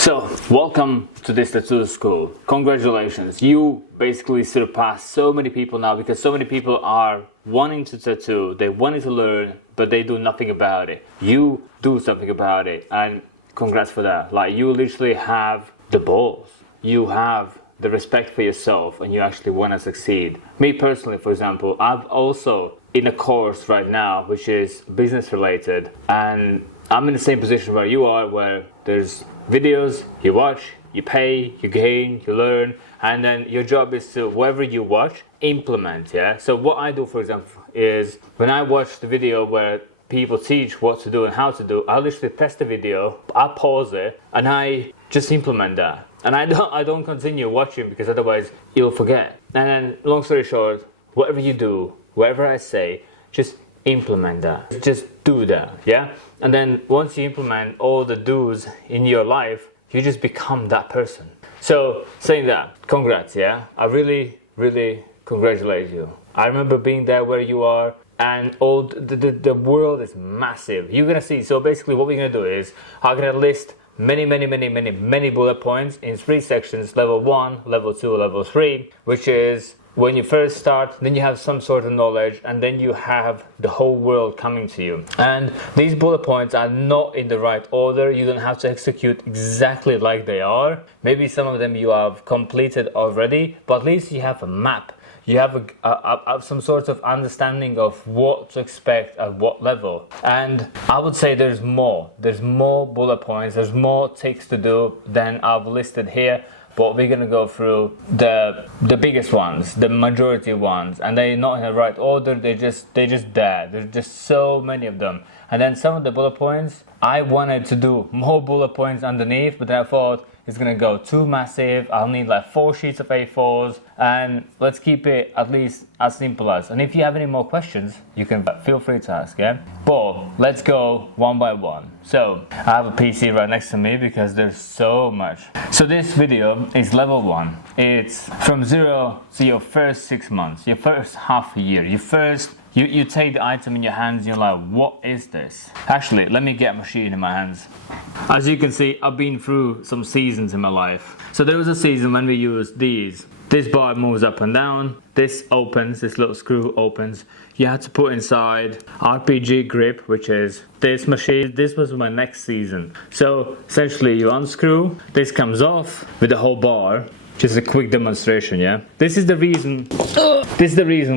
So, welcome to this tattoo school. Congratulations, you basically surpassed so many people now because so many people are wanting to tattoo, they wanted to learn, but they do nothing about it. You do something about it, and congrats for that. Like, you literally have the balls, you have the respect for yourself, and you actually want to succeed. Me personally, for example, I'm also in a course right now which is business related, and I'm in the same position where you are, where there's videos, you watch, you pay, you gain, you learn, and then your job is to, whatever you watch, implement, yeah? So what I do, for example, is when I watch the video where people teach what to do and how to do, I literally press the video, I pause it, and I just implement that. And I don't continue watching because otherwise you'll forget. And then, long story short, whatever you do, whatever I say, just implement that. Just do that, yeah? And then once you implement all the do's in your life, you just become that person. So, saying that, congrats, yeah? I really congratulate you. I remember being there where you are, and all the world is massive. You're gonna see, so basically what we're gonna do is, I'm gonna list many bullet points in 3 sections: level 1, level 2, level 3, which is when you first start, then you have some sort of knowledge, and then you have the whole world coming to you. And these bullet points are not in the right order. You don't have to execute exactly like they are. Maybe some of them you have completed already, but at least you have a map. You have some sort of understanding of what to expect at what level. And I would say there's more bullet points, there's more ticks to do than I've listed here. But we're gonna go through the biggest ones, the majority ones, and they're not in the right order. They're just there. There's just so many of them. And then some of the bullet points, I wanted to do more bullet points underneath, but then I thought it's gonna go too massive. I'll need like 4 sheets of A4s, and let's keep it at least as simple as. And if you have any more questions, you can feel free to ask, yeah? But let's go one by one. So I have a PC right next to me because there's so much. So this video is level 1. It's from 0 to your first 6 months, your first half a year, You take the item in your hands, you're like, what is this? Actually, let me get a machine in my hands. As you can see, I've been through some seasons in my life. So there was a season when we used these. This bar moves up and down, this opens, this little screw opens. You had to put inside RPG grip, which is this machine. This was my next season. So essentially you unscrew, this comes off with the whole bar. Just a quick demonstration, yeah? This is the reason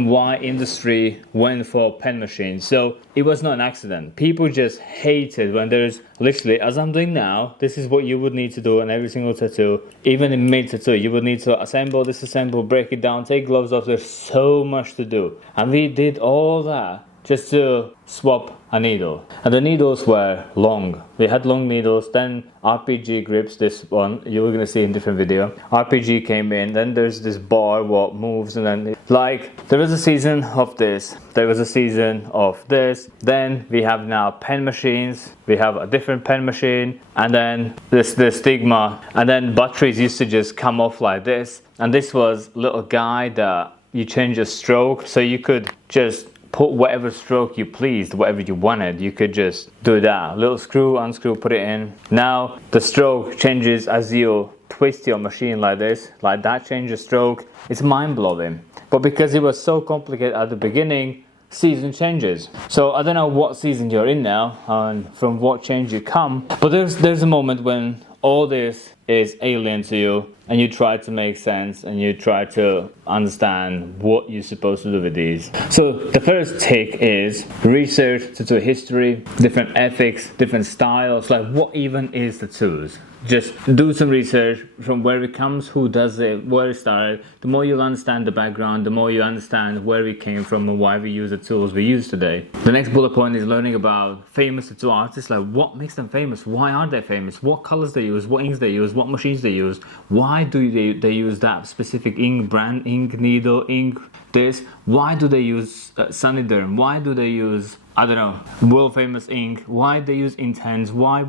why industry went for pen machines. So it was not an accident. People just hated when there's literally, as I'm doing now, this is what you would need to do in every single tattoo. Even in mid tattoo, you would need to assemble, disassemble, break it down, take gloves off. There's so much to do. And we did all that just to swap a needle. And the needles were long. We had long needles, then RPG grips, this one, you were gonna see in different video. RPG came in, then there's this bar what moves, and then like, there was a season of this, there was a season of this, then we have now pen machines, we have a different pen machine, and then the stigma, and then batteries used to just come off like this, and this was little guy that you change a stroke, so you could just put whatever stroke you pleased, whatever you wanted, you could just do that. Little screw, unscrew, put it in. Now the stroke changes as you twist your machine like this, like that changes stroke. It's mind-blowing. But because it was so complicated at the beginning, season changes. So I don't know what season you're in now and from what change you come, but there's a moment when all this is alien to you and you try to make sense and you try to understand what you're supposed to do with these. So the first tick is research tattoo history, different ethics, different styles, like what even is tattoos? Just do some research from where it comes, who does it, where it started. The more you'll understand the background, the more you understand where we came from and why we use the tools we use today. The next bullet point is learning about famous tattoo artists, like what makes them famous, why are they famous, what colors they use, what inks they use, what machines they use, why do they use that specific ink brand, ink needle, ink this, why do they use Sunnyderm, why do they use, I don't know, world famous ink, why they use Intense, why,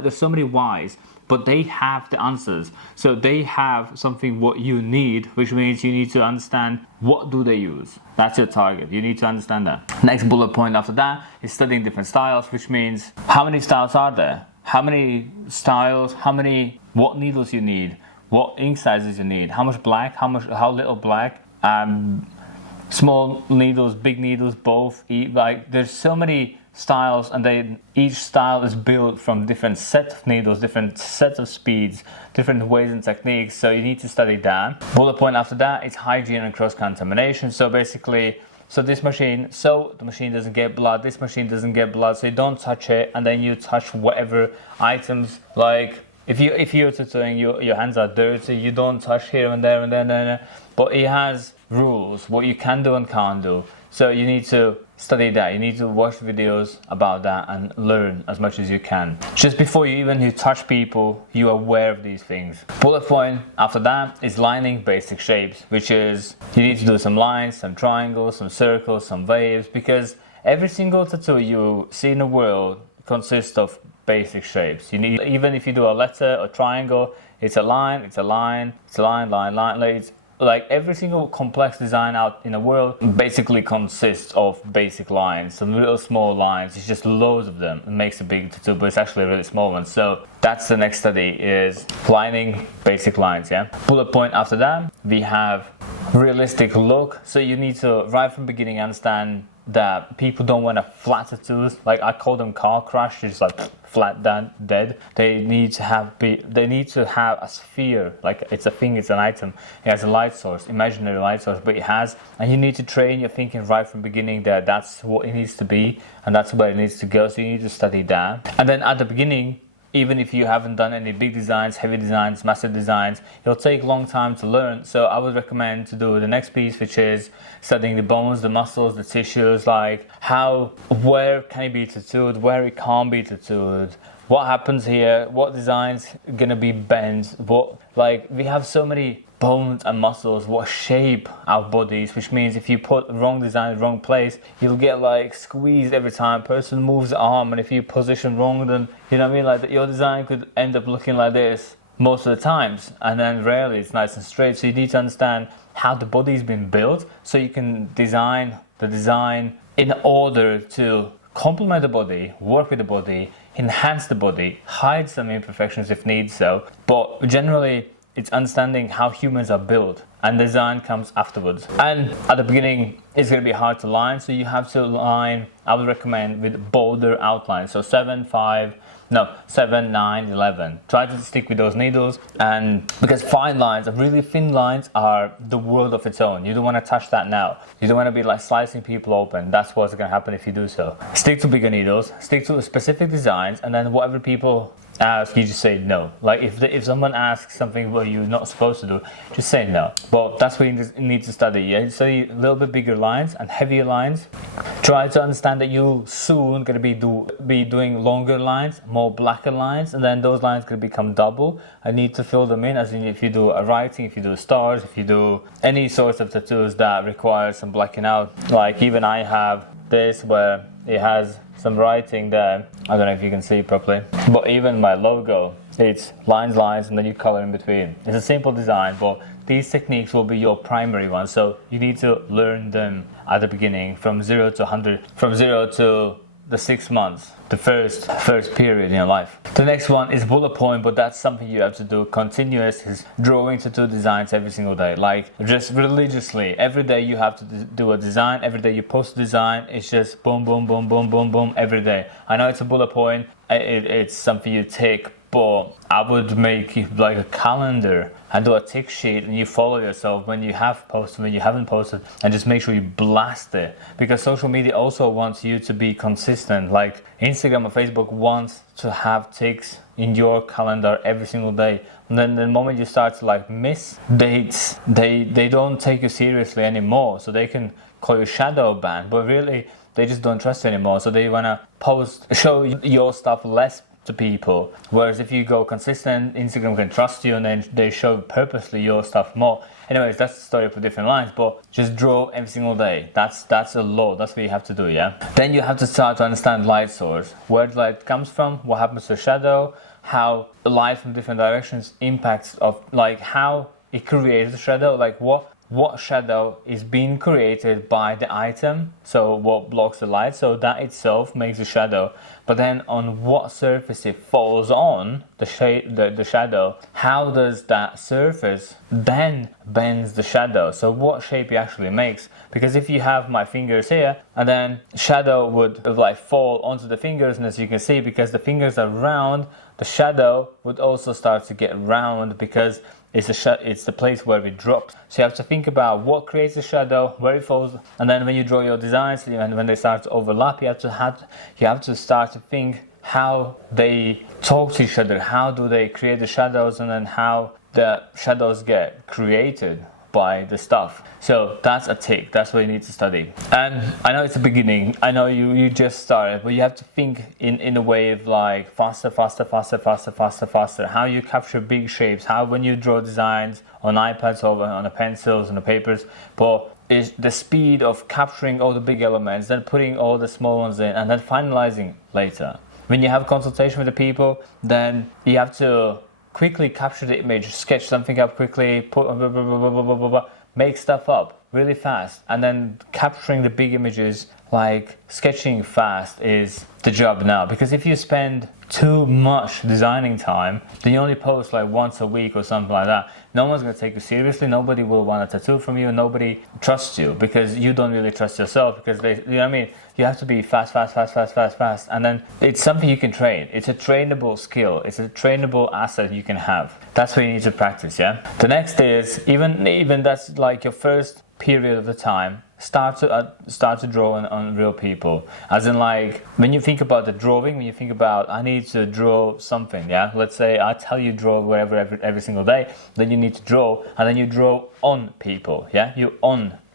there's so many whys. But they have the answers. So they have something what you need, which means you need to understand what do they use. That's your target. You need to understand that. Next bullet point after that is studying different styles, which means how many styles are there? how many styles, what needles you need, what ink sizes you need, how much black, how little black, small needles, big needles, both. Like there's so many styles, and each style is built from different set of needles, different sets of speeds, different ways and techniques. So you need to study that. Bullet point after that is hygiene and cross-contamination. So basically, this machine, so the machine doesn't get blood, this machine doesn't get blood, so you don't touch it, and then you touch whatever items, like if you're tattooing, your hands are dirty, you don't touch here and there and then, but it has rules, what you can do and can't do. So you need to study that, you need to watch videos about that and learn as much as you can. Just before you touch people, you are aware of these things. Bullet point after that is lining basic shapes, which is you need to do some lines, some triangles, some circles, some waves, because every single tattoo you see in the world consists of basic shapes. You need, even if you do a letter or triangle, it's a line, line. Like every single complex design out in the world basically consists of basic lines, some little small lines. It's just loads of them. It makes a big tattoo, but it's actually a really small one. So that's the next study, is lining basic lines. Yeah. Bullet point after that, we have realistic look. So you need to right from the beginning understand that people don't want a flat tattoos. Like I call them car crash, just like flat dead. They need to have a sphere, like it's a thing, it's an item. It has a light source, imaginary light source, but it has, and you need to train your thinking right from the beginning that that's what it needs to be and that's where it needs to go. So you need to study that. And then at the beginning, even if you haven't done any big designs, heavy designs, massive designs, it'll take a long time to learn. So I would recommend to do the next piece, which is studying the bones, the muscles, the tissues, like where can it be tattooed, where it can't be tattooed, what happens here, what designs gonna be bent, we have so many bones and muscles, what shape our bodies, which means if you put wrong design in the wrong place, you'll get like squeezed every time person moves the arm, and if you position wrong, then you know what I mean, like your design could end up looking like this most of the times, and then rarely it's nice and straight. So you need to understand how the body's been built, so you can design the design in order to complement the body, work with the body, enhance the body, hide some imperfections if need so, but generally it's understanding how humans are built, and design comes afterwards. And at the beginning, it's going to be hard to line, so you have to line, I would recommend, with bolder outlines. So 7, 9, 11. Try to stick with those needles, and because fine lines and really thin lines are the world of its own. You don't want to touch that now. You don't want to be like slicing people open. That's what's going to happen if you do so. Stick to bigger needles, stick to specific designs, and then whatever people ask, you just say no. Like if someone asks something what you're not supposed to do, just say no. But that's what you need to study. You study a little bit bigger lines and heavier lines. Try to understand that you soon gonna be doing longer lines, more blacker lines, and then those lines gonna become double. I need to fill them in, as in if you do a writing, if you do stars, if you do any sorts of tattoos that require some blacking out. Like even I have this where it has some writing there. I don't know if you can see properly, but even my logo, it's lines, and then you color in between. It's a simple design, but these techniques will be your primary ones, so you need to learn them at the beginning, from 0 to 100, from 0 to the 6 months, the first period in your life. The next one is bullet point, but that's something you have to do continuous, is drawing tattoo designs every single day, like just religiously. Every day you have to do a design, every day you post a design, it's just boom, boom, boom, boom, boom, boom, every day. I know it's a bullet point, it's something you take, but I would make it like a calendar and do a tick sheet, and you follow yourself when you have posted, when you haven't posted, and just make sure you blast it, because social media also wants you to be consistent. Like Instagram or Facebook wants to have ticks in your calendar every single day, and then the moment you start to like miss dates, they don't take you seriously anymore, so they can call you shadow banned, but really they just don't trust you anymore, so they want to show your stuff less to people. Whereas if you go consistent, Instagram can trust you, and then they show purposely your stuff more. Anyways, that's the story for different lines, but just draw every single day. That's a law. That's what you have to do, yeah? Then you have to start to understand light source, where the light comes from, what happens to shadow, how the light from different directions impacts of, like how it creates the shadow, like what what shadow is being created by the item, so what blocks the light, so that itself makes a shadow. But then on what surface it falls on, the shadow, how does that surface then bends the shadow, so what shape it actually makes. Because if you have my fingers here, and then shadow would like fall onto the fingers, and as you can see, because the fingers are round, the shadow would also start to get round, because it's the place where it drops. So you have to think about what creates a shadow, where it falls, and then when you draw your designs, and when they start to overlap, you have to start to think how they talk to each other, how do they create the shadows, and then how the shadows get created by the stuff. So that's a tick, that's what you need to study. And I know it's a beginning, I know you just started, but you have to think in a way of like faster, how you capture big shapes, how when you draw designs on iPads or on the pencils and the papers, but is the speed of capturing all the big elements, then putting all the small ones in, and then finalizing later. When you have consultation with the people, then you have to quickly capture the image, sketch something up quickly, make stuff up really fast, and then capturing the big images, like sketching fast is the job now. Because if you spend too much designing time, then you only post like once a week or something like that, no one's going to take you seriously, nobody will want a tattoo from you, nobody trusts you, because you don't really trust yourself, because they, you know what I mean, you have to be fast, and then it's something you can train. It's a trainable skill, it's a trainable asset you can have. That's what you need to practice, yeah? The next is, even that's like your first period of the time, start to draw on real people. As in, like, when you think about the drawing, when you think about I need to draw something, yeah, let's say I tell you draw whatever every single day, then you need to draw, and then you draw on people, yeah,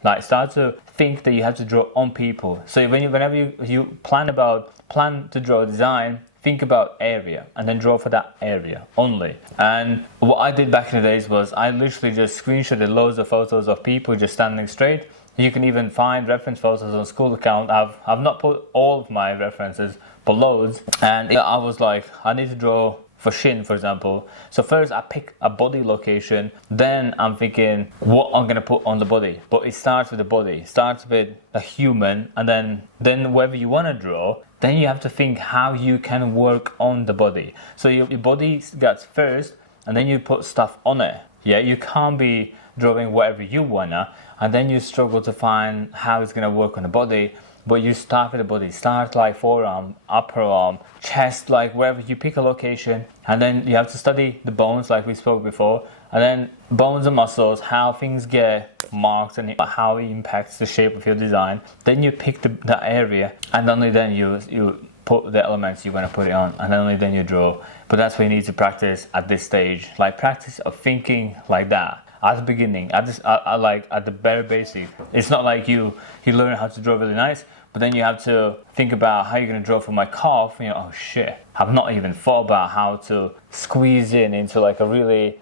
like start to think that you have to draw on people. So whenever you plan to draw a design, think about area and then draw for that area only. And what I did back in the days was I literally just screenshotted loads of photos of people just standing straight. You can even find reference photos on school account. I've not put all of my references, but loads. And I was like, I need to draw for shin, for example. So first I pick a body location, then I'm thinking what I'm gonna put on the body. But it starts with the body, it starts with a human, and then wherever you wanna draw, then you have to think how you can work on the body. So your body gets first, and then you put stuff on it. Yeah, you can't be drawing whatever you wanna, and then you struggle to find how it's gonna work on the body. But you start with the body, start like forearm, upper arm, chest, like wherever you pick a location, and then you have to study the bones like we spoke before, and then bones and muscles, how things get marked and how it impacts the shape of your design. Then you pick that area, and only then you put the elements you want to put it on, and only then you draw. But that's what you need to practice at this stage, like practice of thinking like that. At the beginning, at the very basic. It's not like you learn how to draw really nice, but then you have to think about how you're going to draw for my calf. And oh shit, I've not even thought about how to squeeze into like a long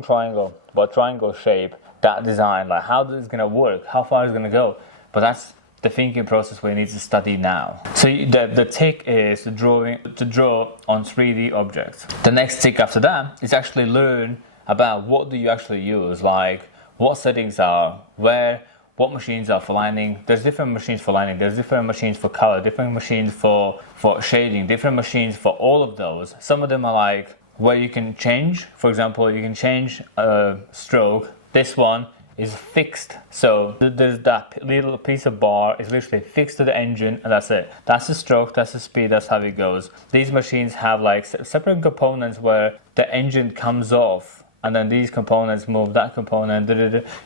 triangle, but triangle shape, that design, like how is it going to work, how far is it going to go. But that's the thinking process where you need to study now. So the tick is to draw on 3D objects. The next tick after that is actually learn about what do you actually use, like what settings are, what machines are for lining. There's different machines for lining, there's different machines for color, different machines for shading, different machines for all of those. Some of them are like where you can change. For example, you can change stroke. This one is fixed, so there's that little piece of bar is literally fixed to the engine, and that's it. That's the stroke, that's the speed, that's how it goes. These machines have like separate components where the engine comes off, and then these components move that component.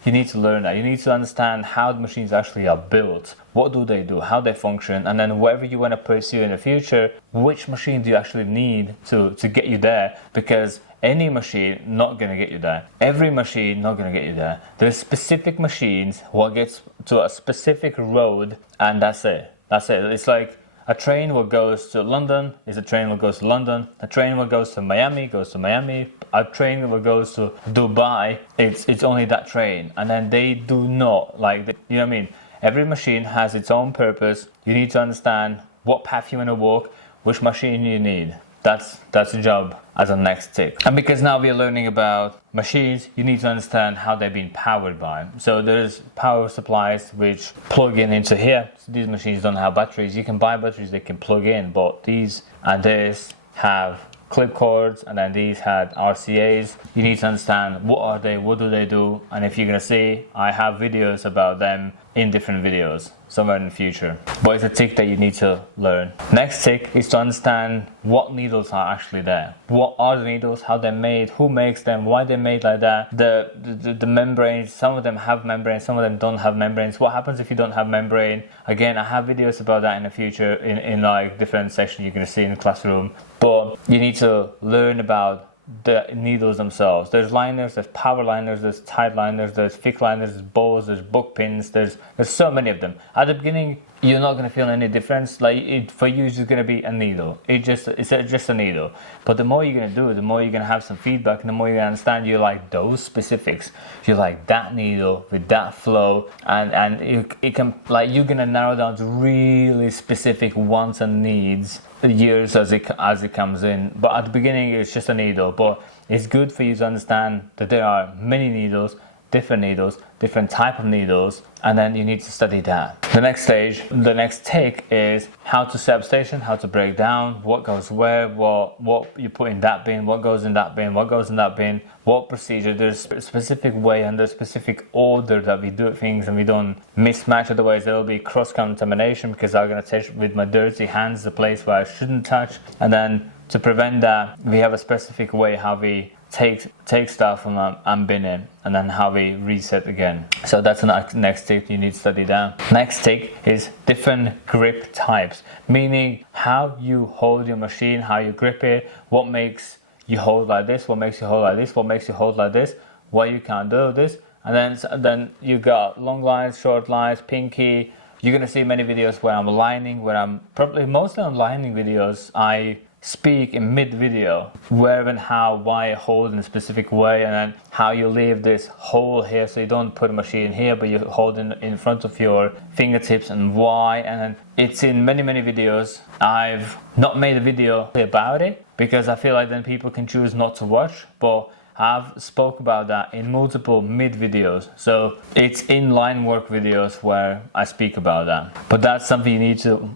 You need to learn that. You need to understand how the machines actually are built. What do they do? How they function? And then wherever you want to pursue in the future, which machine do you actually need to get you there? Because any machine not going to get you there. Every machine not going to get you there. There's specific machines what gets to a specific road, and that's it. It's like a train what goes to London is a train what goes to London. A train what goes to Miami goes to Miami. A train what goes to Dubai, it's only that train. And then they do not, like, you know what I mean? Every machine has its own purpose. You need to understand what path you want to walk, which machine you need. That's the job. as a next tick. And because now we're learning about machines, you need to understand how they've been powered by. So there's power supplies which plug in into here. So these machines don't have batteries. You can buy batteries they can plug in, but these and this have clip cords, and then these had RCAs. You need to understand what are they, what do they do, and if you're gonna see, I have videos about them in different videos somewhere in the future. But it's a tick that you need to learn. Next tick is to understand what needles are actually there. What are the needles, how they're made, who makes them, why they're made like that, the membranes. Some of them have membranes, some of them don't have membranes. What happens if you don't have membrane? Again, I have videos about that in the future in like different sections you're gonna see in the classroom. But you need to learn about the needles themselves. There's liners, there's power liners, there's tight liners, there's thick liners, there's bows, there's buck pins, there's so many of them. At the beginning, you're not going to feel any difference. Like for you, it's just going to be a needle. It's just a needle. But the more you're going to do it, the more you're going to have some feedback, and the more you're going to understand. You like those specifics. You like that needle with that flow, and it can, like, you're going to narrow down to really specific wants and needs years as it comes in. But at the beginning, it's just a needle. But it's good for you to understand that there are many needles, different type of needles, and then you need to study that. The next stage, the next tick is how to set up station, how to break down, what goes where, what you put in that bin, what goes in that bin, what goes in that bin, what procedure. There's a specific way and there's specific order that we do things, and we don't mismatch, otherwise there will be cross-contamination because I'm going to touch with my dirty hands the place where I shouldn't touch. And then to prevent that, we have a specific way how we take stuff from and bin it, and then how we reset again. So that's the next tick you need to study down. Next tick is different grip types, meaning how you hold your machine, how you grip it, what makes you hold like this, what makes you hold like this, what makes you hold like this, why you can't do this. And then you got long lines, short lines, pinky. You're gonna see many videos where I'm lining, mostly on lining videos. I speak in mid-video where and how, why hold in a specific way, and then how you leave this hole here so you don't put a machine here but you hold in front of your fingertips, and why. And then it's in many videos. I've not made a video about it because I feel like then people can choose not to watch, but I've spoke about that in multiple mid videos. So it's in line work videos where I speak about that. But that's something you need to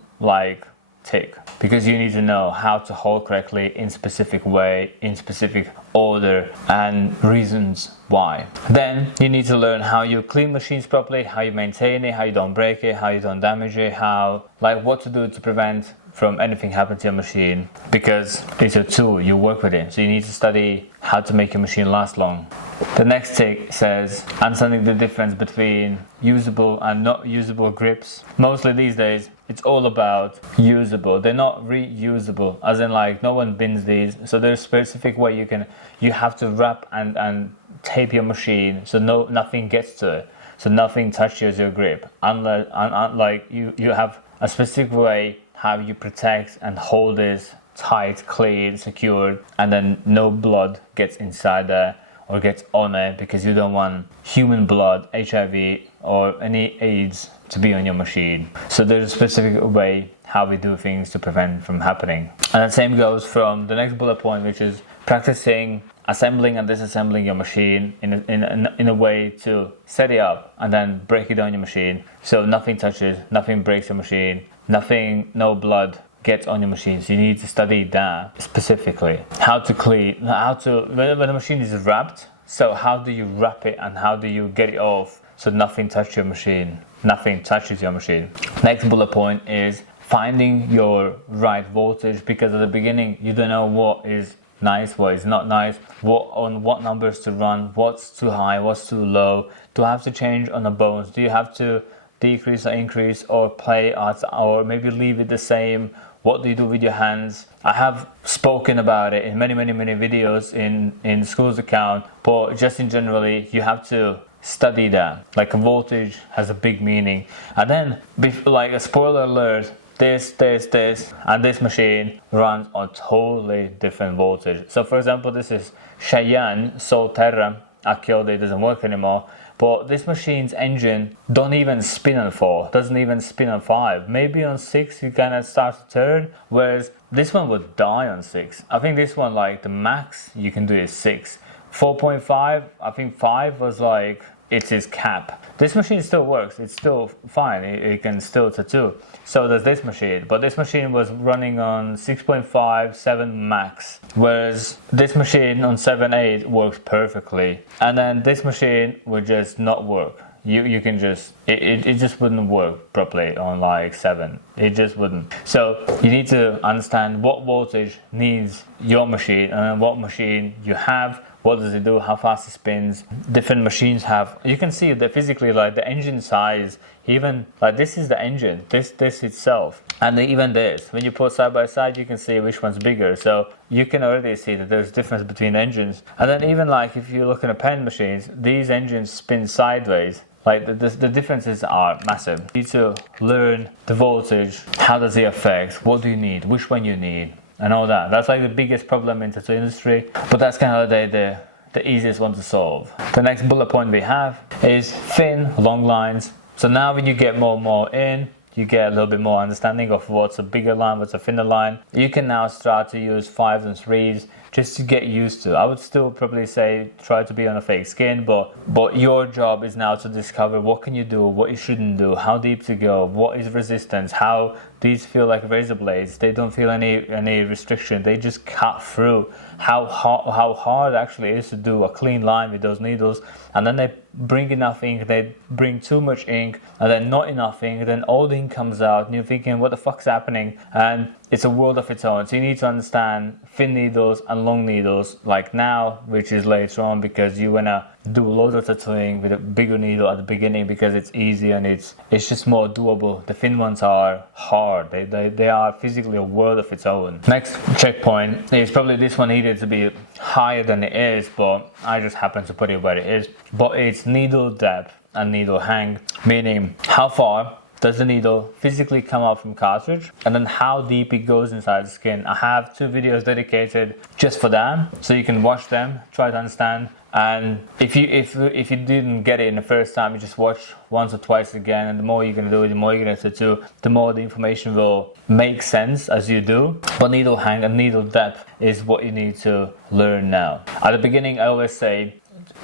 tick, because you need to know how to hold correctly in specific way, in specific order, and reasons why. Then you need to learn how you clean machines properly, how you maintain it, how you don't break it, how you don't damage it, what to do to prevent from anything happening to your machine, because it's a tool, you work with it. So you need to study how to make your machine last long. The next tick says understanding the difference between usable and not usable grips. Mostly these days it's all about usable. They're not reusable, as in no one bins these. So there's a specific way you have to wrap and tape your machine so nothing gets to it, so nothing touches your grip. Unlike you have a specific way how you protect and hold this tight, clean, secured, and then no blood gets inside there or gets on it, because you don't want human blood, HIV, or any AIDS to be on your machine. So there's a specific way how we do things to prevent from happening. And the same goes from the next bullet point, which is practicing assembling and disassembling your machine in a way to set it up and then break it on your machine so nothing touches, nothing breaks your machine, no blood gets on your machine. So you need to study that specifically. How to clean, when the machine is wrapped, so how do you wrap it and how do you get it off so nothing touches your machine? Next bullet point is finding your right voltage, because at the beginning you don't know what is nice, what is not nice, what numbers to run, what's too high, what's too low. Do I have to change on the bones? Do you have to decrease or increase or play or maybe leave it the same? What do you do with your hands? I have spoken about it in many videos in the school's account, but just in generally, you have to study that. A voltage has a big meaning. And then, a spoiler alert, this, and this machine runs on totally different voltage. So for example, this is Cheyenne Solterra. It doesn't work anymore. But this machine's engine don't even spin on 4, doesn't even spin on 5. Maybe on 6 you kind of start to turn, whereas this one would die on 6. I think this one, like the max you can do is 6. 4.5, I think 5 was like it's his cap. This machine still works, it's still fine, it can still tattoo. So does this machine, but this machine was running on 6.5, 7 max, whereas this machine on 7.8 works perfectly, and then this machine would just not work. You can just, it just wouldn't work properly on like 7. It just wouldn't. So you need to understand what voltage needs your machine and what machine you have. What does it do? How fast it spins? Different machines have, you can see that physically, like the engine size, even like this is the engine, this itself, and even this, when you put side by side, you can see which one's bigger. So you can already see that there's difference between engines. And then even like if you look at a pen machines, these engines spin sideways. Like the differences are massive. You need to learn the voltage, how does it affect, what do you need, which one you need, and all that. That's like the biggest problem in the tattoo industry, but that's kind of the easiest one to solve. The next bullet point we have is thin, long lines. So now when you get more and more in, you get a little bit more understanding of what's a bigger line, what's a thinner line. You can now start to use 5s and 3s just to get used to. I would still probably say try to be on a fake skin, but your job is now to discover what can you do, what you shouldn't do, how deep to go, what is resistance, how these feel like razor blades. They don't feel any restriction. They just cut through. How hard actually it is to do a clean line with those needles, and then they bring enough ink, they bring too much ink, and then not enough ink, then all the ink comes out, and you're thinking, what the fuck's happening? And it's a world of its own. So you need to understand thin needles and long needles, like now, which is later on, because you wanna do loads of tattooing with a bigger needle at the beginning because it's easy and it's just more doable. The thin ones are hard. They are physically a world of its own. Next checkpoint is probably this one needed to be higher than it is, but I just happen to put it where it is. But it's needle depth and needle hang, meaning how far does the needle physically come out from cartridge, and then how deep it goes inside the skin. I have 2 videos dedicated just for that, so you can watch them, try to understand. And if you didn't get it in the first time, you just watch once or twice again, and the more you're gonna do it, the more you're gonna tattoo, the more the information will make sense as you do. But needle hang and needle depth is what you need to learn now. At the beginning, I always say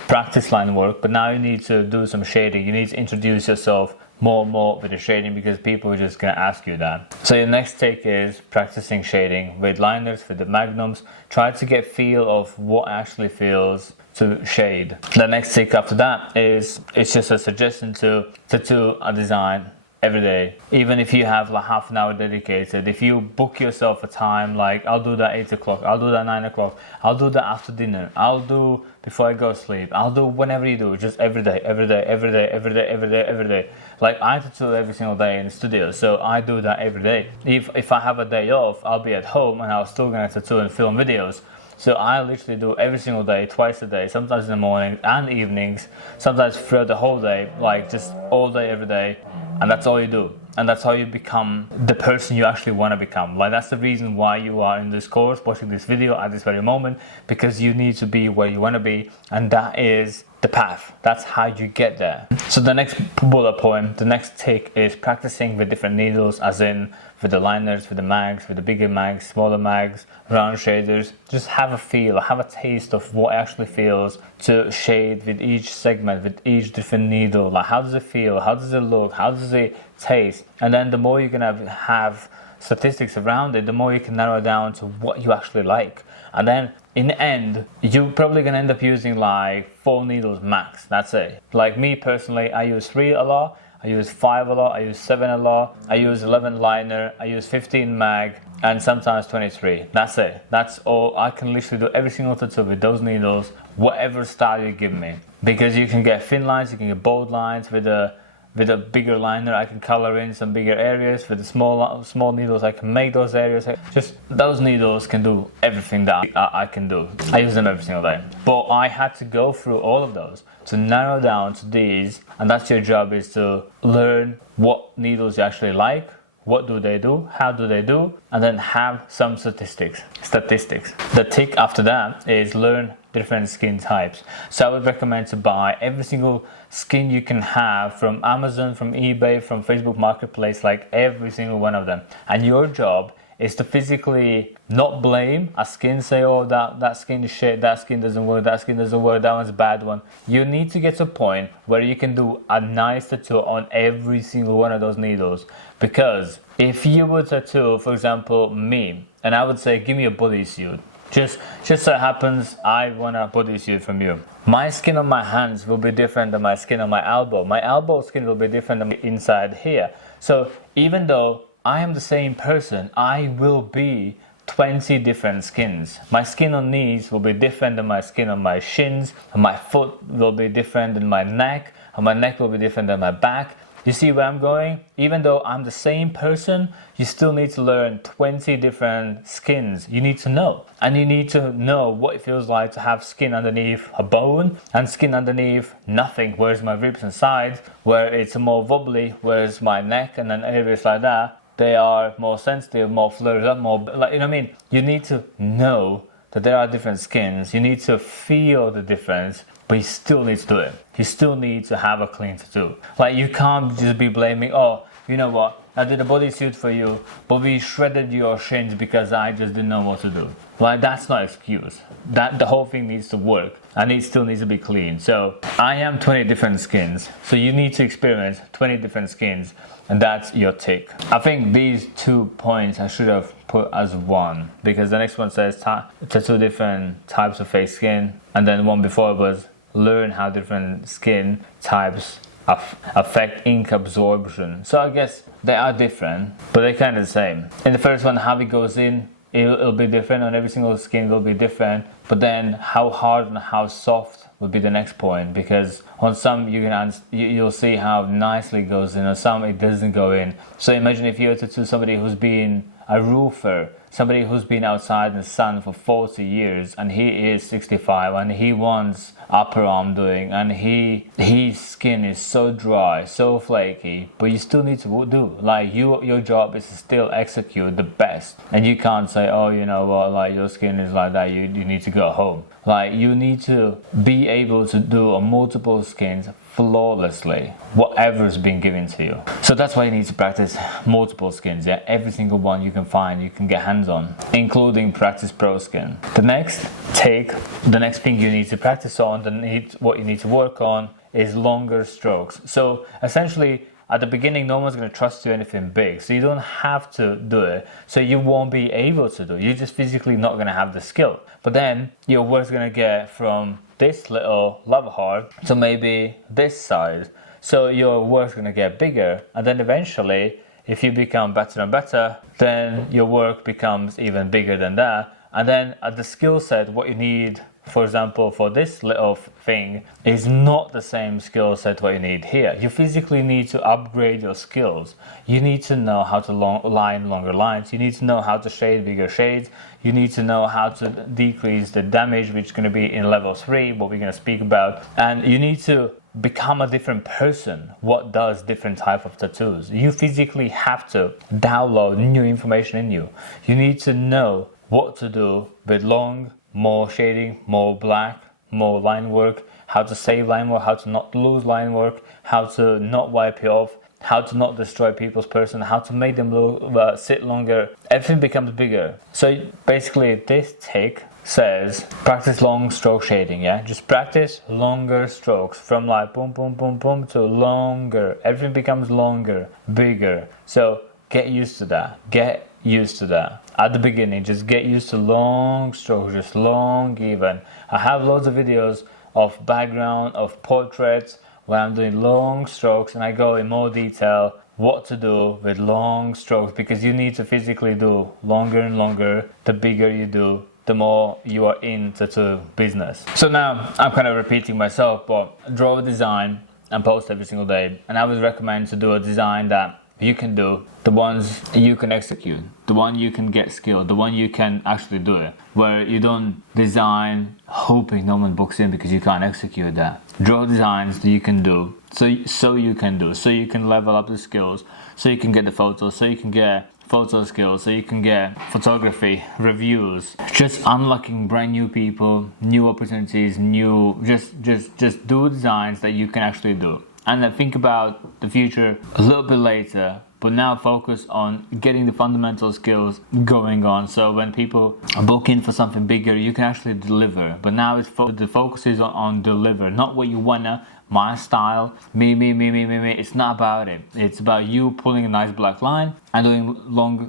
practice line work, but now you need to do some shading. You need to introduce yourself more and more with the shading because people are just gonna ask you that. So your next take is practicing shading with liners, with the magnums. Try to get feel of what actually feels to shade. The next take after that is, it's just a suggestion to tattoo a design every day. Even if you have like half an hour dedicated, if you book yourself a time, like I'll do that 8 o'clock, I'll do that 9 o'clock, I'll do that after dinner, I'll do before I go to sleep, I'll do whenever you do, just every day, every day, every day, every day, every day, every day. Like I tattoo every single day in the studio, so I do that every day. If I have a day off, I'll be at home and I'm still gonna tattoo and film videos. So I literally do every single day, twice a day, sometimes in the morning and evenings, sometimes throughout the whole day, like just all day, every day. And that's all you do. And that's how you become the person you actually want to become. Like that's the reason why you are in this course, watching this video at this very moment, because you need to be where you want to be. And that is the path. That's how you get there. So the next bullet point, the next tick is practicing with different needles, as in with the liners, with the mags, with the bigger mags, smaller mags, round shaders. Just have a feel, have a taste of what actually feels to shade with each segment, with each different needle. Like how does it feel? How does it look? How does it taste? And then the more you're gonna have statistics around it, the more you can narrow down to what you actually like. And then in the end, you're probably gonna end up using like 4 needles max. That's it. Like me personally, I use 3 a lot, I use 5 a lot, I use 7 a lot, I use 11 liner, I use 15 mag, and sometimes 23. That's it. That's all. I can literally do every single tattoo with those needles, whatever style you give me. Because you can get thin lines, you can get bold lines with a bigger liner. I can color in some bigger areas. With the small needles, I can make those areas. Just those needles can do everything that I can do. I use them every single day. But I had to go through all of those to narrow down to these, and that's your job, is to learn what needles you actually like, what do they do, how do they do, and then have some statistics. The tick after that is learn different skin types. So I would recommend to buy every single skin you can have from Amazon, from eBay, from Facebook Marketplace, like every single one of them. And your job is to physically not blame a skin, say, oh, that skin is shit, that skin doesn't work, that one's a bad one. You need to get to a point where you can do a nice tattoo on every single one of those needles. Because if you would tattoo, for example, me, and I would say, give me a bodysuit. Just so it happens, I want a bodysuit from you. My skin on my hands will be different than my skin on my elbow. My elbow skin will be different than inside here. So even though I am the same person, I will be 20 different skins. My skin on knees will be different than my skin on my shins, and my foot will be different than my neck, and my neck will be different than my back. You see where I'm going? Even though I'm the same person, you still need to learn 20 different skins. You need to know. And you need to know what it feels like to have skin underneath a bone and skin underneath nothing. Whereas my ribs and sides, where it's more wobbly, whereas my neck and then areas like that, they are more sensitive, more flared up, more, like, you know what I mean? You need to know that there are different skins. You need to feel the difference. But you still need to do it. You still need to have a clean tattoo. Like, you can't just be blaming, oh, you know what, I did a bodysuit for you, but we shredded your shins because I just didn't know what to do. Like, that's not an excuse. The whole thing needs to work, and it still needs to be clean. So I am 20 different skins. So you need to experiment 20 different skins, and that's your tick. I think these 2 points I should have put as one, because the next one says tattoo different types of fake skin, and then one before was learn how different skin types affect ink absorption. So I guess they are different, but they're kind of the same. In the first one, how it goes in, it'll be different. On every single skin will be different. But then how hard and how soft will be the next point, because on some you'll see how nicely it goes in, on some it doesn't go in. So imagine if you were to tattoo somebody who's been a roofer, somebody who's been outside in the sun for 40 years, and he is 65 and he wants upper arm doing, and his skin is so dry, so flaky, but you still need to do, like, your job is to still execute the best, and you can't say, oh, you know what, like, your skin is like that, you need to go home. Like, you need to be able to do a multiple skins flawlessly, whatever's been given to you. So that's why you need to practice multiple skins, yeah? Every single one you can find, you can get hands on, including practice pro skin. The next thing you need to practice on, what you need to work on is longer strokes. So essentially, at the beginning, no one's going to trust you anything big, so you don't have to do it. So you won't be able to do it. You're just physically not going to have the skill. But then your work's going to get from this little lava heart to maybe this size. So your work's going to get bigger, and then eventually, if you become better and better, then your work becomes even bigger than that. And then at the skill set, what you need, for example, for this little thing, is not the same skill set what you need here. You physically need to upgrade your skills. You need to know how to line longer lines. You need to know how to shade bigger shades. You need to know how to decrease the damage, which is going to be in level 3, what we're going to speak about. And you need to become a different person. What does different type of tattoos? You physically have to download new information in you. You need to know what to do with long, more shading, more black, more line work, how to save line work, how to not lose line work, how to not wipe it off, how to not destroy people's person, how to make them sit longer. Everything becomes bigger. So basically this tick says practice long stroke shading, yeah? Just practice longer strokes from like boom, boom, boom, boom to longer. Everything becomes longer, bigger. So get used to that. Get used to that. At the beginning, just get used to long strokes, just long even. I have loads of videos of background, of portraits, where I'm doing long strokes, and I go in more detail what to do with long strokes, because you need to physically do longer and longer. The bigger you do, the more you are in tattoo business. So now I'm kind of repeating myself, but draw a design and post every single day. And I would recommend to do a design that you can do, the ones you can execute, the one you can get skilled, the one you can actually do it, where you don't design hoping no one books in because you can't execute that. Draw designs that you can do, so you can level up the skills, so you can get the photos, so you can get photo skills, so you can get photography, reviews, just unlocking brand new people, new opportunities, just do designs that you can actually do. And then think about the future a little bit later, but now focus on getting the fundamental skills going on. So when people book in for something bigger, you can actually deliver. But now the focus is on deliver, not what you wanna. My style, me. It's not about it. It's about you pulling a nice black line and doing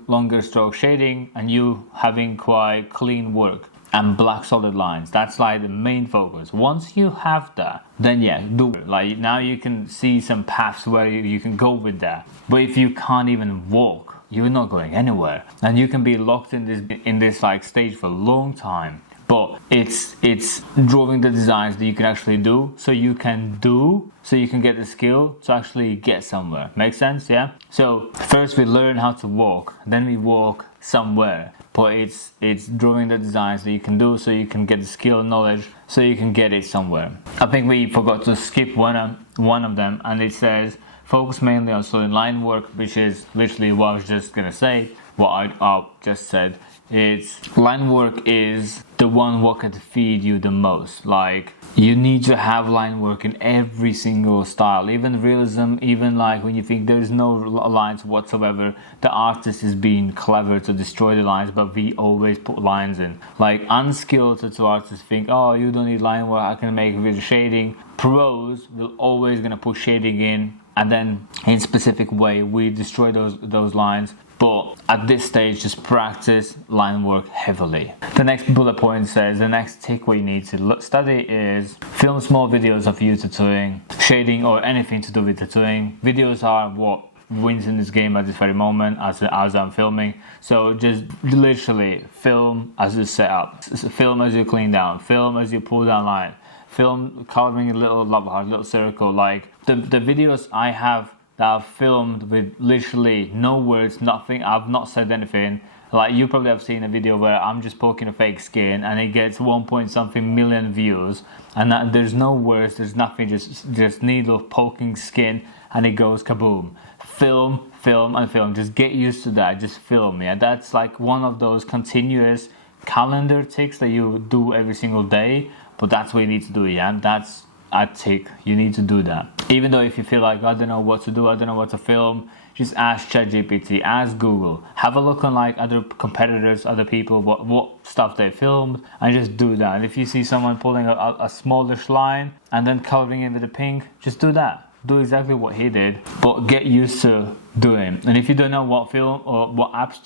longer stroke shading, and you having quite clean work and black solid lines. That's like the main focus. Once you have that, then yeah, do it. Like now you can see some paths where you can go with that. But if you can't even walk, you're not going anywhere, and you can be locked in this like stage for a long time. But it's drawing the designs that you can actually do, so you can get the skill to actually get somewhere. Make sense? Yeah. So first we learn how to walk, then we walk somewhere. But it's drawing the designs that you can do, so you can get the skill and knowledge, so you can get it somewhere. I think we forgot to skip one of them, and it says focus mainly on solid line work, which is literally what I was just gonna say. What I just said. It's line work is the one what can feed you the most. Like you need to have line work in every single style, even realism, even like when you think there is no lines whatsoever, the artist is being clever to destroy the lines, but we always put lines in. Like unskilled tattoo artists think, oh, you don't need line work, I can make with shading. Pros will always gonna put shading in, and then in specific way we destroy those lines. But at this stage, just practice line work heavily. The next bullet point says the next tick what you need to study is film small videos of you tattooing, shading, or anything to do with tattooing. Videos are what wins in this game at this very moment as I'm filming. So just literally film as you set up, film as you clean down, film as you pull down line, film coloring a little love heart, little circle. Like the videos I have that I've filmed with literally no words, nothing, I've not said anything. Like you probably have seen a video where I'm just poking a fake skin and it gets 1 point something million views, and there's no words, there's nothing, just needle poking skin, and it goes kaboom. Film and film. Just get used to that. Just film. Yeah, that's like one of those continuous calendar ticks that you do every single day. But that's what you need to do. Yeah, that's a tick. You need to do that. Even though if you feel like I don't know what to do, I don't know what to film, just ask ChatGPT, ask Google, have a look on like other competitors, other people, what stuff they filmed, and just do that. And if you see someone pulling a smallish line and then coloring it with the pink, just do that. Do exactly what he did, but get used to doing. And if you don't know what film or what apps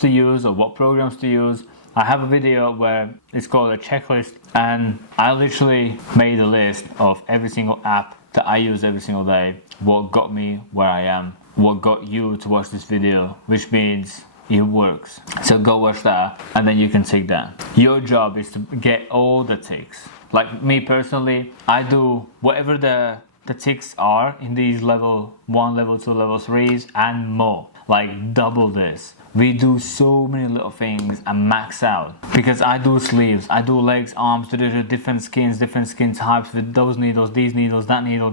to use or what programs to use, I have a video where it's called a checklist, and I literally made a list of every single app that I use every single day, what got me where I am, what got you to watch this video, which means it works. So go watch that, and then you can tick that. Your job is to get all the ticks. Like me personally, I do whatever the ticks are in these level 1, level 2, level 3s and more. Like double this. We do so many little things and max out. Because I do sleeves, I do legs, arms, different skins, different skin types with those needles, these needles, that needle,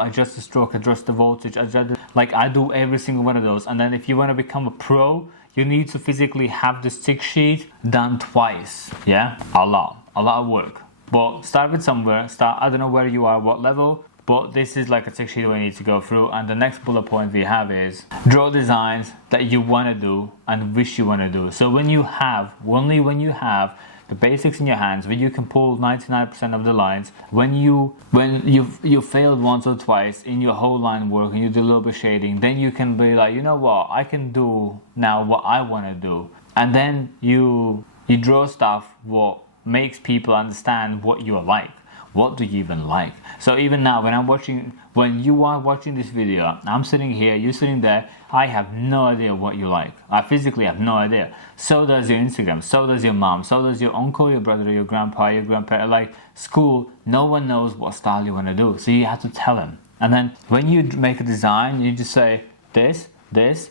adjust the stroke, adjust the voltage, like I do every single one of those. And then if you want to become a pro, you need to physically have the stick sheet done twice. Yeah, a lot of work. But start with somewhere, I don't know where you are, what level, but this is like a tick sheet we need to go through. And the next bullet point we have is draw designs that you want to do and wish you want to do. So when you have the basics in your hands, when you can pull 99% of the lines, when you failed once or twice in your whole line work and you do a little bit of shading, then you can be like, you know what, I can do now what I want to do. And then you draw stuff what makes people understand what you are like. What do you even like? So even now when you are watching this video, I'm sitting here, you're sitting there, I have no idea what you like. I physically have no idea. So does your Instagram, so does your mom, so does your uncle, your brother, your grandpa, your grandparent. Like school, no one knows what style you want to do. So you have to tell them. And then when you make a design, you just say, this is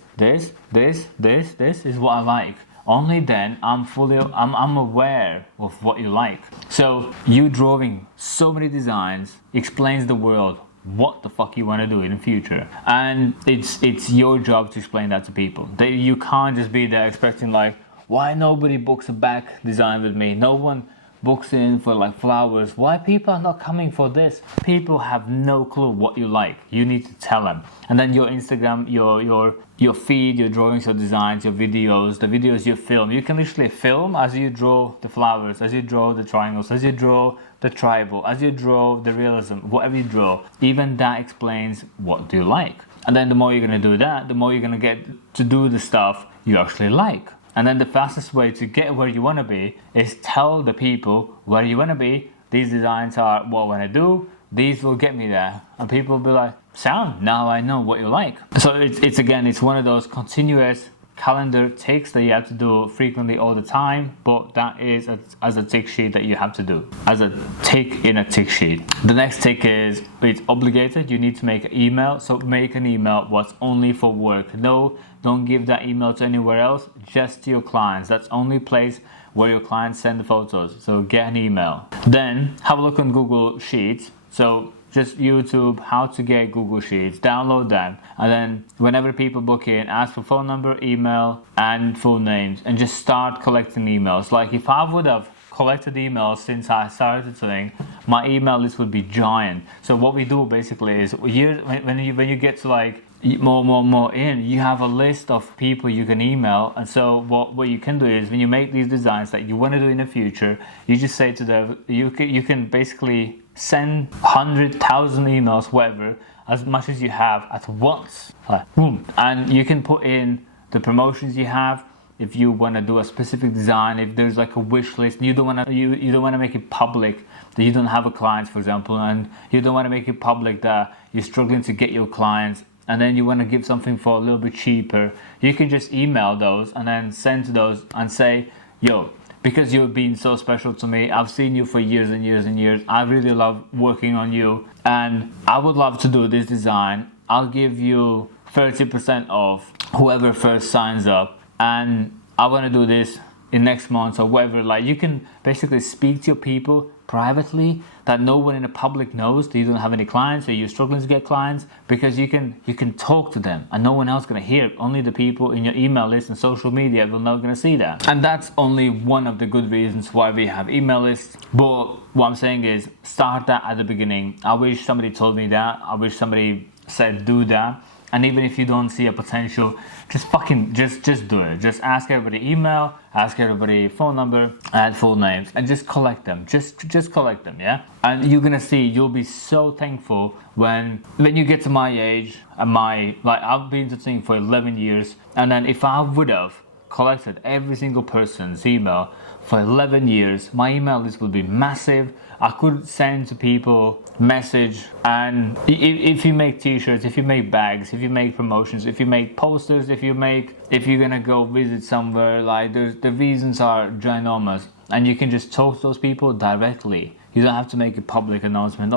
what I like. Only then I'm aware of what you like. So you drawing so many designs explains the world what the fuck you want to do in the future, and it's your job to explain that to people. You can't just be there expecting like, why nobody books a back design with me? No one books in for like flowers. Why people are not coming for this? People have no clue what you like. You need to tell them. And then your Instagram, your feed, your drawings, your designs, your videos, the videos you film. You can literally film as you draw the flowers, as you draw the triangles, as you draw the tribal, as you draw the realism, whatever you draw. Even that explains what do you like. And then the more you're going to do that, the more you're going to get to do the stuff you actually like. And then the fastest way to get where you want to be is tell the people where you want to be. These designs are what I want to do. These will get me there. And people will be like, sound, now I know what you like. So it's one of those continuous calendar ticks that you have to do frequently all the time, but that is as a tick sheet that you have to do, as a tick in a tick sheet. The next tick is it's obligated. You need to make an email. So make an email what's only for work. No, don't give that email to anywhere else, just to your clients. That's only place where your clients send the photos. So get an email. Then have a look on Google Sheets. So just YouTube how to get Google Sheets, download them, and then whenever people book in, ask for phone number, email, and full names, and just start collecting emails. Like if I would have collected emails since I started thing, my email list would be giant. So what we do basically is when you get to like more in, you have a list of people you can email. And so what you can do is when you make these designs that you want to do in the future, you just say to them, you can basically send 100,000 emails, whatever, as much as you have at once. Like, boom. And you can put in the promotions you have. If you want to do a specific design, if there's like a wish list, you don't want to make it public that you don't have a client, for example, and you don't want to make it public that you're struggling to get your clients, and then you want to give something for a little bit cheaper. You can just email those and then send to those and say, yo, because you've been so special to me, I've seen you for years and years and years. I really love working on you, and I would love to do this design. I'll give you 30% off whoever first signs up, and I want to do this in next month or whatever. Like, you can basically speak to your people privately that no one in the public knows that you don't have any clients or you're struggling to get clients, because you can talk to them and no one else going to hear it. Only the people in your email list and social media will not going to see that. And that's only one of the good reasons why we have email lists. But what I'm saying is start that at the beginning. I wish somebody told me that. I wish somebody said do that. And even if you don't see a potential, just do it. Just ask everybody email, ask everybody phone number, add full names, and just collect them. Just collect them, yeah? And you're gonna see, you'll be so thankful when you get to my age, and I've been to Ting for 11 years, and then if I would have collected every single person's email for 11 years, my email list would be massive. I could send to people message, and if you make t-shirts, if you make bags, if you make promotions, if you make posters, if you're gonna go visit somewhere, like the reasons are ginormous, and you can just talk to those people directly. You don't have to make a public announcement.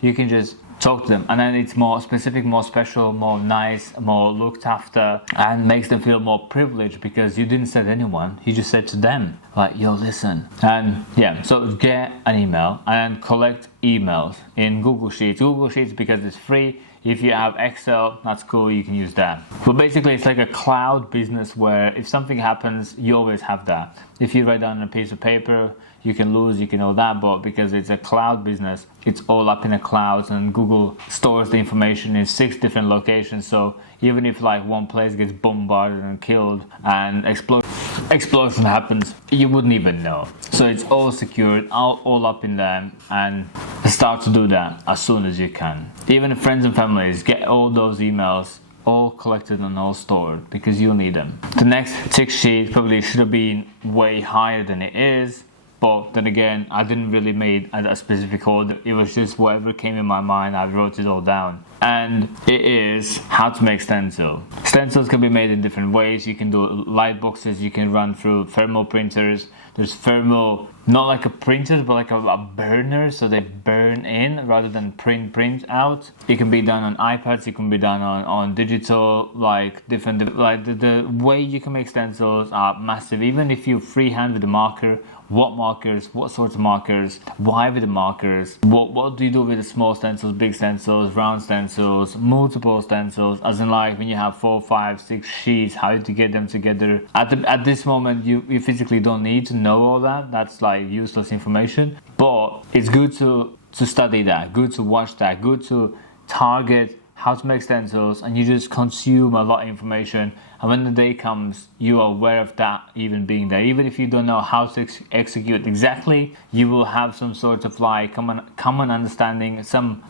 You can just talk to them, and then it's more specific, more special, more nice, more looked after, and makes them feel more privileged because you didn't say to anyone, you just said to them, like, yo, listen. And yeah, so get an email and collect emails in Google Sheets. Google Sheets, because it's free. If you have Excel, that's cool, you can use that. But basically it's like a cloud business where if something happens, you always have that. If you write down on a piece of paper, you can lose, you can know that, but because it's a cloud business, it's all up in the clouds, and Google stores the information in 6 different locations. So even if like one place gets bombarded and killed and explosion happens, you wouldn't even know. So it's all secured, all up in there, and start to do that as soon as you can. Even friends and families, get all those emails all collected and all stored, because you'll need them. The next tick sheet probably should have been way higher than it is. But then again, I didn't really make a specific order. It was just whatever came in my mind, I wrote it all down. And it is how to make stencil. Stencils can be made in different ways. You can do light boxes, you can run through thermal printers. There's thermal not like a printer, but like a burner, so they burn in rather than print out. It can be done on iPads, it can be done on digital, like different, like the way you can make stencils are massive. Even if you freehand with a marker, what sorts of markers, why with the markers, what do you do with the small stencils, big stencils, round stencils, multiple stencils, as in like when you have 4, 5, 6 sheets, how to get them together. At this moment you physically don't need to know all that. That's like useless information, but it's good to study that, good to watch that, good to target how to make stencils, and you just consume a lot of information, and when the day comes you are aware of that even being there. Even if you don't know how to execute exactly, you will have some sort of like common understanding, some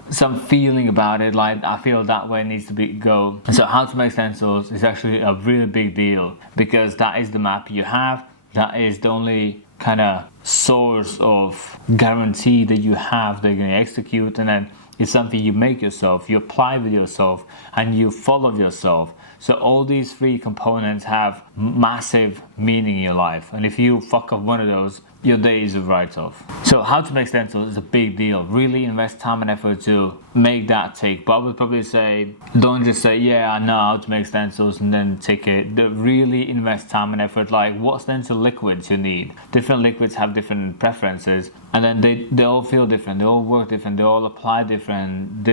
feeling about it, like I feel that way needs to go. So how to make stencils is actually a really big deal, because that is the map you have, that is the only kind of source of guarantee that you have that you're going to execute, and then it's something you make yourself, you apply with yourself, and you follow yourself. So all these 3 components have massive meaning in your life, and if you fuck up one of those, your day is a write-off. So how to make stencils is a big deal. Really invest time and effort to make that take. But I would probably say, don't just say, yeah, I know how to make stencils and then take it. Really invest time and effort, like what stencil liquids you need. Different liquids have different preferences, and then they all feel different, they all work different, they all apply different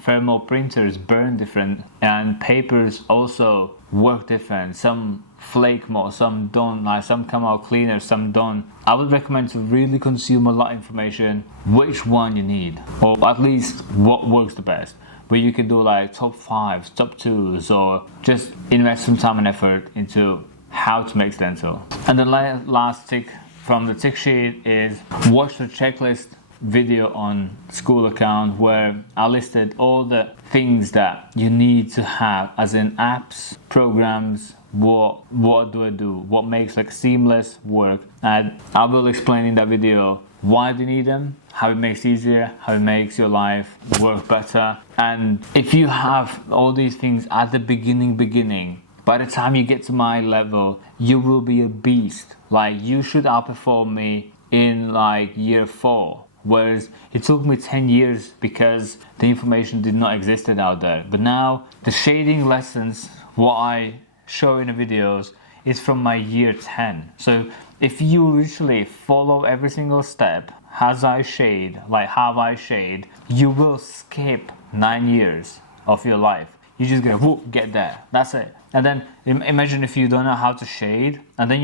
thermal printers burn different, and papers also work different. Some flake more, some don't, like some come out cleaner, some don't. I would recommend to really consume a lot of information, which one you need, or at least what works the best, where you can do like top 5s, top 2s, or just invest some time and effort into how to make stencil. And the last tick from the tick sheet is watch the checklist video on school account, where I listed all the things that you need to have, as in apps, programs, what do I do, what makes like seamless work. And I will explain in that video why do you need them, how it makes it easier, how it makes your life work better. And if you have all these things at the beginning, by the time you get to my level, you will be a beast. Like you should outperform me in like year 4. Whereas it took me 10 years because the information did not exist out there. But now the shading lessons, what I show in the videos, is from my year 10. So if you literally follow every single step as I shade, like how I shade, you will skip 9 years of your life. You just gonna whoop, get there. That's it. And then imagine if you don't know how to shade, and then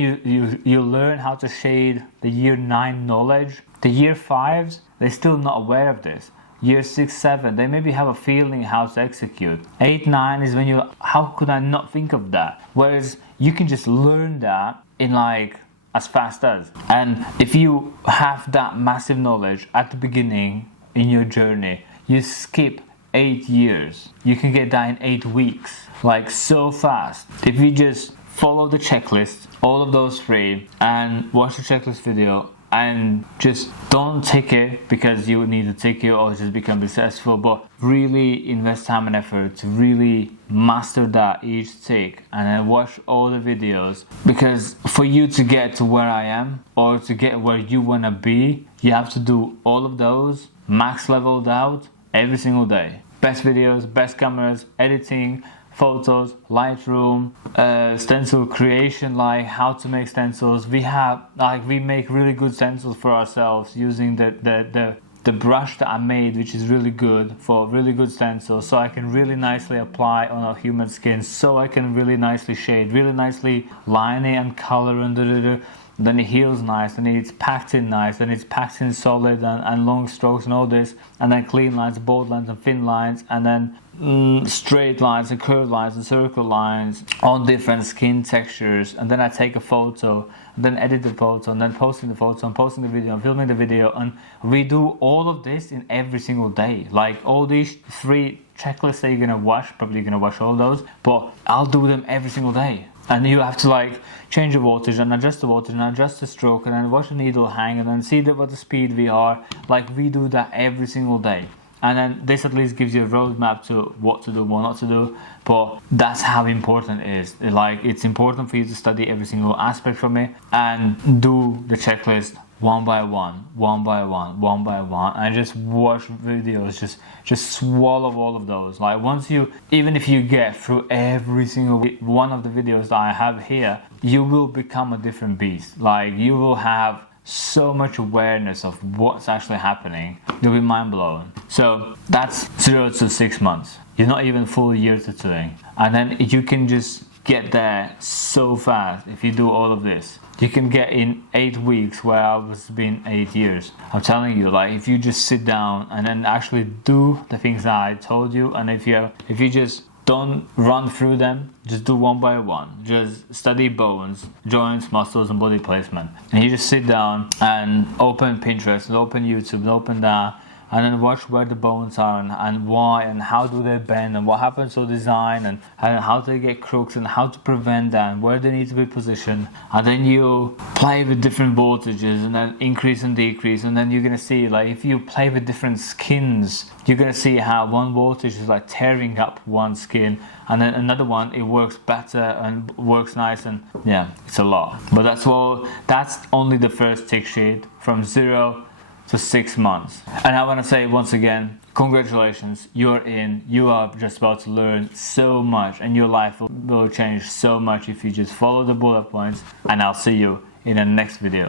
you learn how to shade the year 9 knowledge. The year 5s, they're still not aware of this. Year 6, 7, they maybe have a feeling how to execute. 8, 9 is when how could I not think of that? Whereas you can just learn that in like as fast as. And if you have that massive knowledge at the beginning in your journey, you skip 8 years. You can get that in 8 weeks, like so fast. If you just follow the checklist, all of those 3, and watch the checklist video, and just don't tick it because you need to tick it or just become successful, but really invest time and effort to really master that each tick, and then watch all the videos. Because for you to get to where I am, or to get where you want to be, you have to do all of those max leveled out every single day. Best videos, best cameras, editing, photos, Lightroom, stencil creation, like how to make stencils. We make really good stencils for ourselves using the brush that I made, which is really good for really good stencils, so I can really nicely apply on a human skin, so I can really nicely shade, really nicely line it and color, and then it heals nice, then it's packed in nice, then it's packed in solid and long strokes and all this, and then clean lines, bold lines and thin lines, and then straight lines and curved lines and circle lines on different skin textures. And then I take a photo, and then edit the photo, and then posting the photo, and posting the video, and filming the video, and we do all of this in every single day. Like all these 3 checklists that you're gonna watch, probably gonna watch all those, but I'll do them every single day. And you have to like change the voltage and adjust the voltage and adjust the stroke, and then watch the needle hang, and then see what the speed we are. Like we do that every single day. And then this at least gives you a roadmap to what to do, what not to do. But that's how important it is. Like it's important for you to study every single aspect from it and do the checklist one by one, one by one, one by one, and just watch videos, just swallow all of those. Like once you, even if you get through every single one of the videos that I have here, you will become a different beast. Like you will have so much awareness of what's actually happening. You'll be mind blown. So that's 0 to 6 months. You're not even full year tattooing, and then you can just get there so fast if you do all of this. You can get in 8 weeks where I was been 8 years. I'm telling you, like if you just sit down and then actually do the things that I told you, and if you just don't run through them, just do one by one. Just study bones, joints, muscles, and body placement. And you just sit down and open Pinterest and open YouTube and open that, and then watch where the bones are and why and how do they bend and what happens to design and how they get crooks and how to prevent that and where they need to be positioned. And then you play with different voltages and then increase and decrease, and then you're gonna see, like if you play with different skins, you're gonna see how one voltage is like tearing up one skin, and then another one it works better and works nice, and yeah, it's a lot. But that's only the first tick sheet from 0 to 6 months. And I want to say once again, congratulations, you're in. You are just about to learn so much, and your life will change so much if you just follow the bullet points. And I'll see you in the next video.